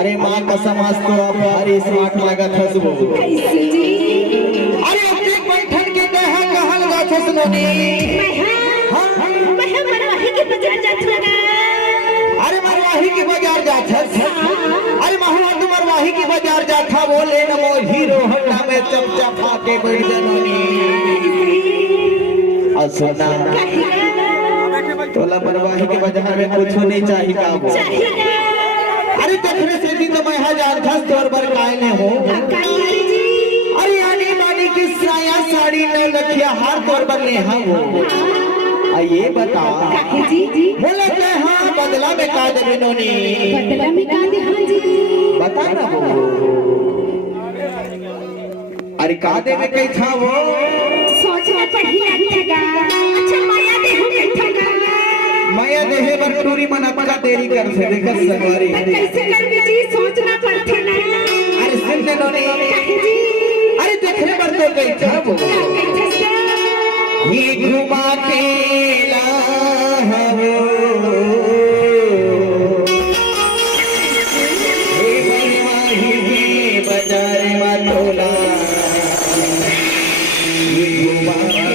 अरे माँ कसम आज तो भारी स्मार्ट लागत है सुबह। अरे अपने बैठन के देह कहल गाछ सुनोनी। अरे मरवाही की बाजार जात है। अरे महवा तू मरवाही की बाजार जात था बोले न मो हीरो हल्ला में चपचपा के बैठ जनोनी। असुना तोला मरवाही की बाजार में कुछ नहीं चाहिए का वो। अरे देखने से भी तो मैं हजार घस तोर पर कायने हो। अरे आने मानी की साया साड़ी न लखिया हार तोर पर ले हाँ वो। ये बता बोले के हाँ बदला में का दे बिनोनी। बदला में का दे हाँ जी बता ना वो। अरे का दे में कहीं था वो। सोचना पड़ेगा ठगा। अच्छा माया दे हो ठगा। माया देहे पर टूरी मन अपना देरी कर से देखत सवारी। कैसे कर जी सोचना पड़ता ना। अरे सुन ले नोनी। अरे देखने पर तो कहीं था वो। ये घुमा के लाहरो ये बनवाही भी बाजार में तोला ये घुमा के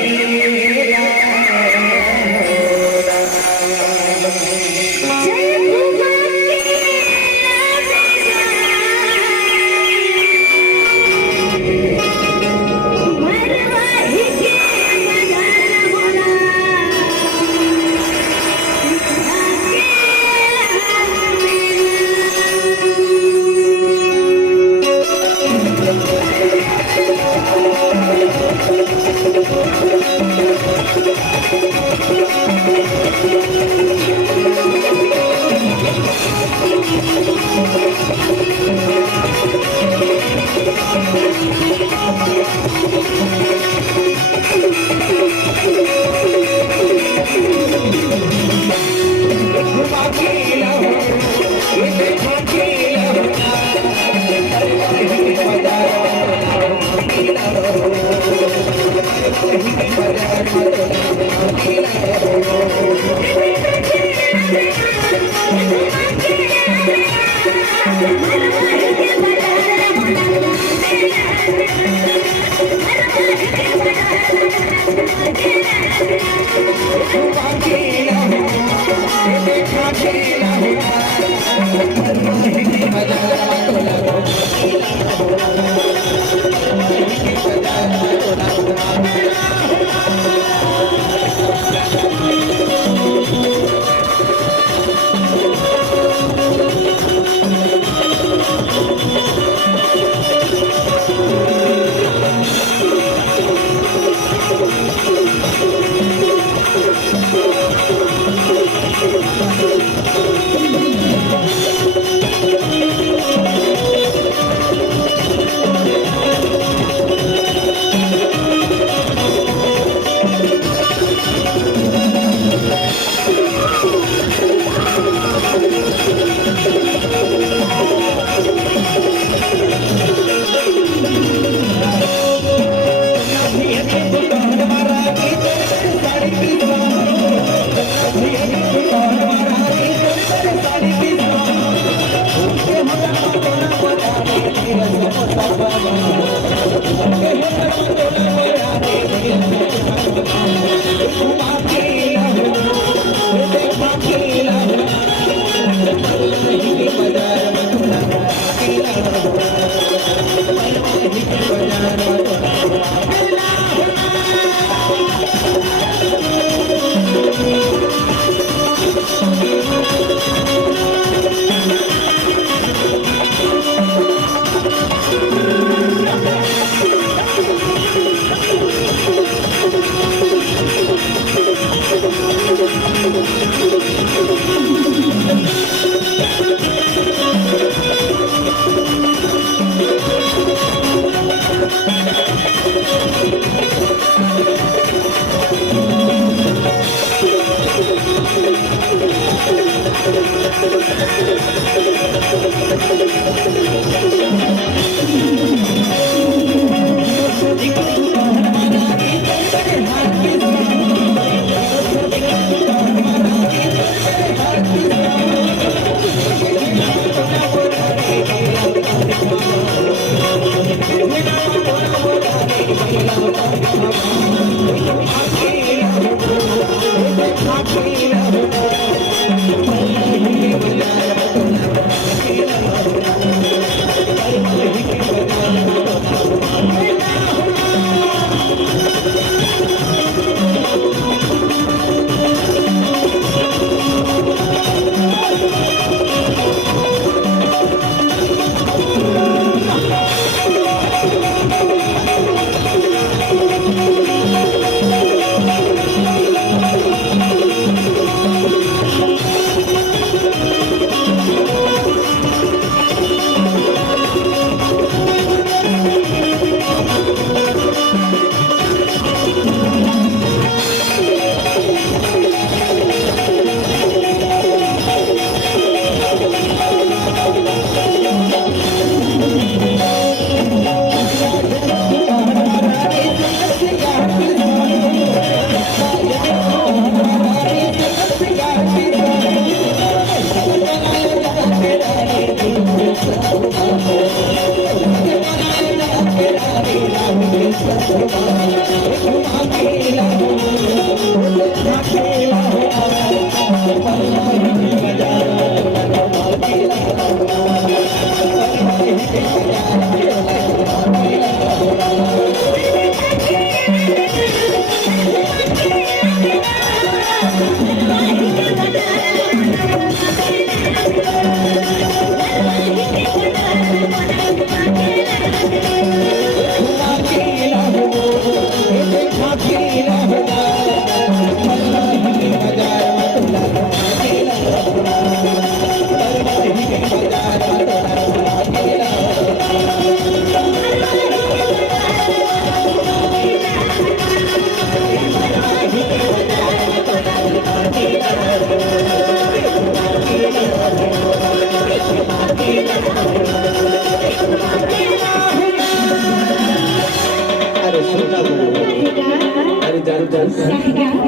अरे चल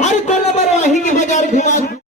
अरे चल बरवाही के बाजार घुमा